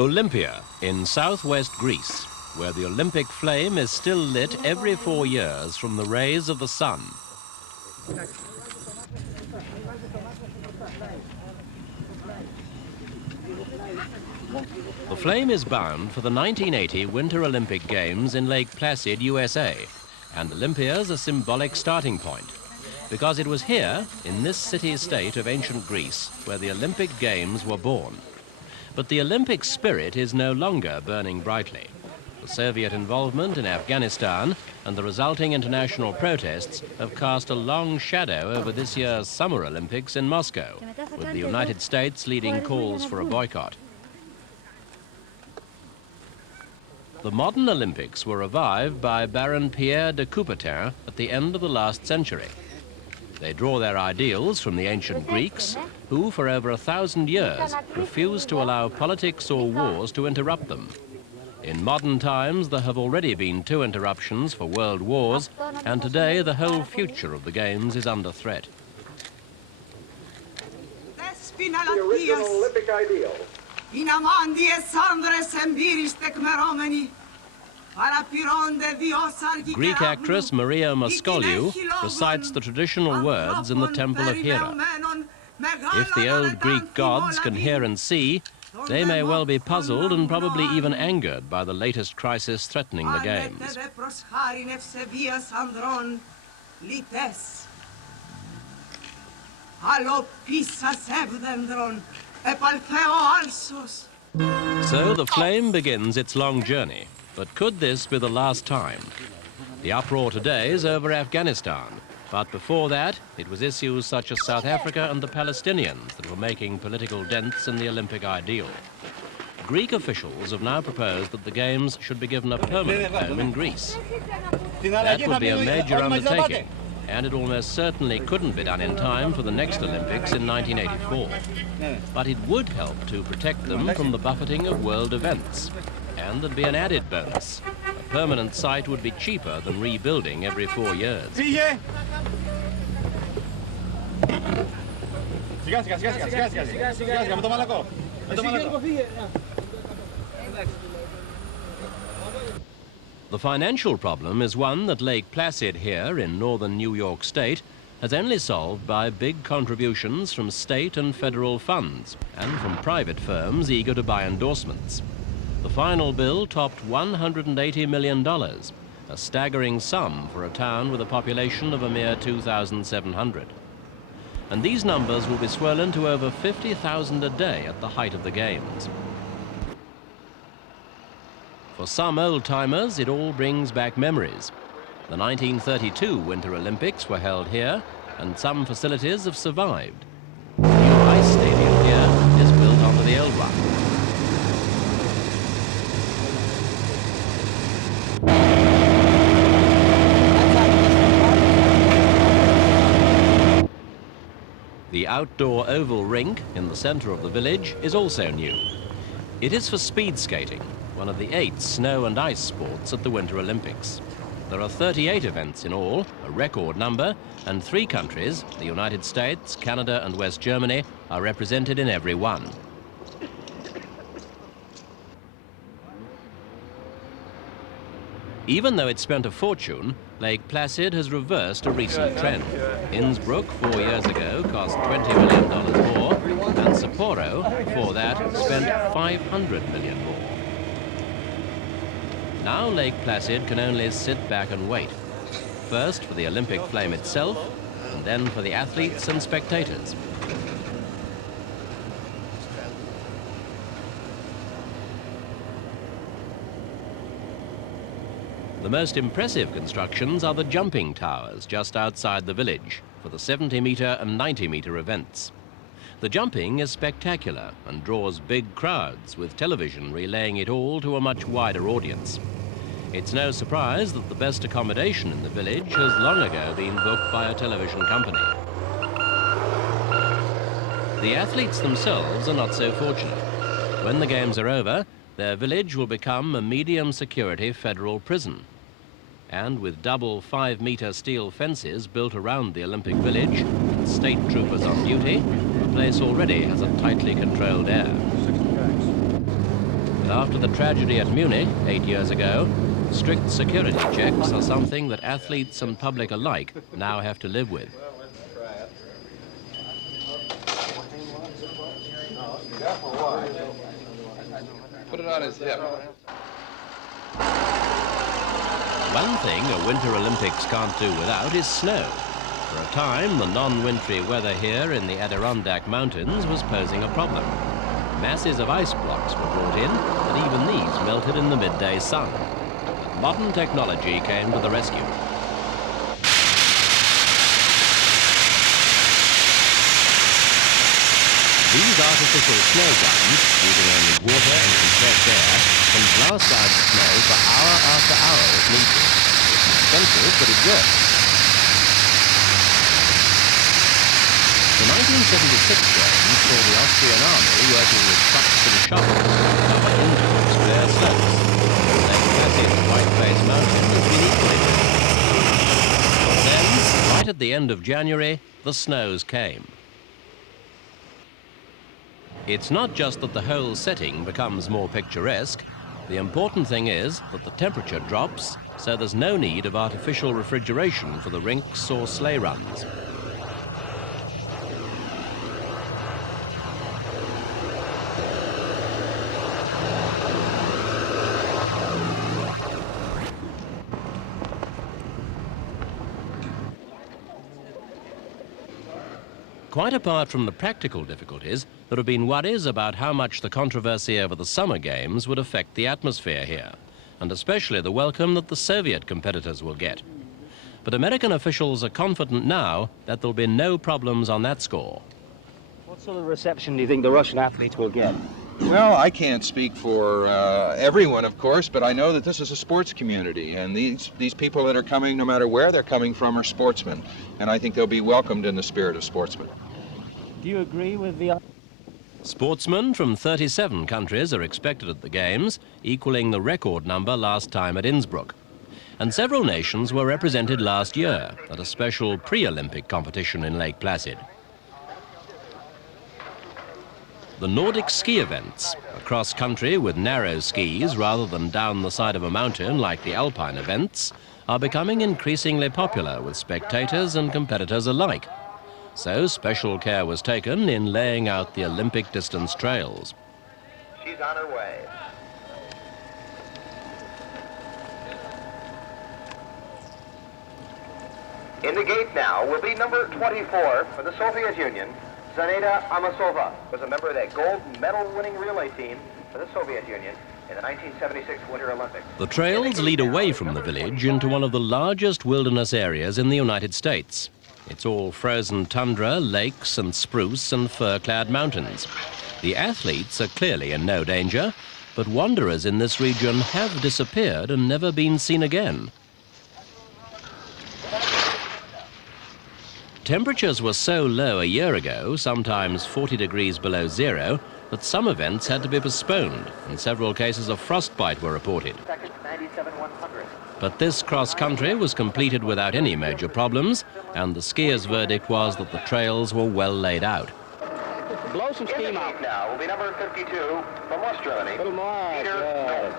Olympia in southwest Greece, where the Olympic flame is still lit every 4 years from the rays of the sun. The flame is bound for the 1980 Winter Olympic Games in Lake Placid, USA, and Olympia's a symbolic starting point, because it was here, in this city-state of ancient Greece, where the Olympic Games were born. But the Olympic spirit is no longer burning brightly. The Soviet involvement in Afghanistan and the resulting international protests have cast a long shadow over this year's Summer Olympics in Moscow, with the United States leading calls for a boycott. The modern Olympics were revived by Baron Pierre de Coubertin at the end of the last century. They draw their ideals from the ancient Greeks, who for over 1,000 years refused to allow politics or wars to interrupt them. In modern times, there have already been 2 interruptions for world wars, and today the whole future of the Games is under threat. The original Olympic ideal. Greek actress Maria Mascoliou recites the traditional words in the Temple of Hera. If the old Greek gods can hear and see, they may well be puzzled and probably even angered by the latest crisis threatening the Games. So the flame begins its long journey, but could this be the last time? The uproar today is over Afghanistan, but before that, it was issues such as South Africa and the Palestinians that were making political dents in the Olympic ideal. Greek officials have now proposed that the Games should be given a permanent home in Greece. That would be a major undertaking, and it almost certainly couldn't be done in time for the next Olympics in 1984. But it would help to protect them from the buffeting of world events. And there'd be an added bonus. A permanent site would be cheaper than rebuilding every 4 years. The financial problem is one that Lake Placid here in northern New York State has only solved by big contributions from state and federal funds and from private firms eager to buy endorsements. The final bill topped $180 million, a staggering sum for a town with a population of a mere 2,700. And these numbers will be swollen to over 50,000 a day at the height of the Games. For some old-timers, it all brings back memories. The 1932 Winter Olympics were held here, and some facilities have survived. The new ice stadium here is built onto the old one. The outdoor oval rink in the center of the village is also new. It is for speed skating, one of the 8 snow and ice sports at the Winter Olympics. There are 38 events in all, a record number, and 3 countries, the United States, Canada and West Germany, are represented in every one. Even though it spent a fortune, Lake Placid has reversed a recent trend. Innsbruck 4 years ago cost $20 million more, and Sapporo, before that, spent $500 million more. Now Lake Placid can only sit back and wait. First for the Olympic flame itself, and then for the athletes and spectators. The most impressive constructions are the jumping towers just outside the village for the 70-meter and 90-meter events. The jumping is spectacular and draws big crowds, with television relaying it all to a much wider audience. It's no surprise that the best accommodation in the village has long ago been booked by a television company. The athletes themselves are not so fortunate. When the Games are over, their village will become a medium-security federal prison. And with double 5-meter steel fences built around the Olympic village, and state troopers on duty, the place already has a tightly controlled air. And after the tragedy at Munich 8 years ago, strict security checks are something that athletes and public alike now have to live with. Put it on his hip. One thing a Winter Olympics can't do without is snow. For a time, the non-wintry weather here in the Adirondack Mountains was posing a problem. Masses of ice blocks were brought in, but even these melted in the midday sun. Modern technology came to the rescue. These artificial snow guns, using only water and compressed air, can blast out the snow for hour after hour if needed. It's expensive, but it works. The 1976 game saw the Austrian army working with trucks and shovels to cover England's bare slopes. Lake Placid's white-faced mountain has been equally busy. But then, right at the end of January, the snows came. It's not just that the whole setting becomes more picturesque. The important thing is that the temperature drops, so there's no need of artificial refrigeration for the rinks or sleigh runs. Quite apart from the practical difficulties, there have been worries about how much the controversy over the summer games would affect the atmosphere here, and especially the welcome that the Soviet competitors will get. But American officials are confident now that there'll be no problems on that score. What sort of reception do you think the Russian athletes will get? Well, I can't speak for everyone, of course, but I know that this is a sports community, and these people that are coming, no matter where they're coming from, are sportsmen, and I think they'll be welcomed in the spirit of sportsmen. Do you agree with the... Sportsmen from 37 countries are expected at the Games, equaling the record number last time at Innsbruck. And several nations were represented last year at a special pre-Olympic competition in Lake Placid. The Nordic ski events, across country with narrow skis rather than down the side of a mountain like the alpine events, are becoming increasingly popular with spectators and competitors alike. So special care was taken in laying out the Olympic distance trails. She's on her way. In the gate now will be number 24 for the Soviet Union. Zaneta Amasova was a member of that gold medal-winning relay team for the Soviet Union in the 1976 Winter Olympics. The trails lead away from the village into one of the largest wilderness areas in the United States. It's all frozen tundra, lakes and spruce and fir-clad mountains. The athletes are clearly in no danger, but wanderers in this region have disappeared and never been seen again. Temperatures were so low a year ago, sometimes 40 degrees below zero, that some events had to be postponed, and several cases of frostbite were reported. But this cross-country was completed without any major problems, and the skiers' verdict was that the trails were well laid out. Blow some steam out. Now will be number 52 from West Germany. Little more. Yes.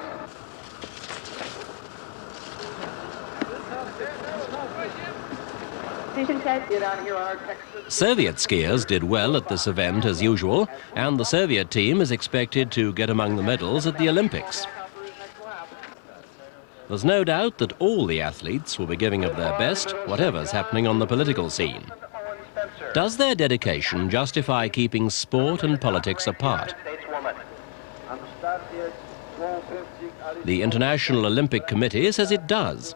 Soviet skiers did well at this event as usual, and the Soviet team is expected to get among the medals at the Olympics. There's no doubt that all the athletes will be giving of their best, whatever's happening on the political scene. Does their dedication justify keeping sport and politics apart? The International Olympic Committee says it does.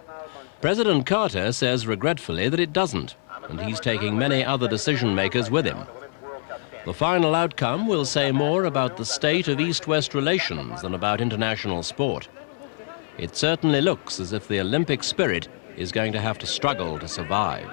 President Carter says regretfully that it doesn't, and he's taking many other decision-makers with him. The final outcome will say more about the state of East-West relations than about international sport. It certainly looks as if the Olympic spirit is going to have to struggle to survive.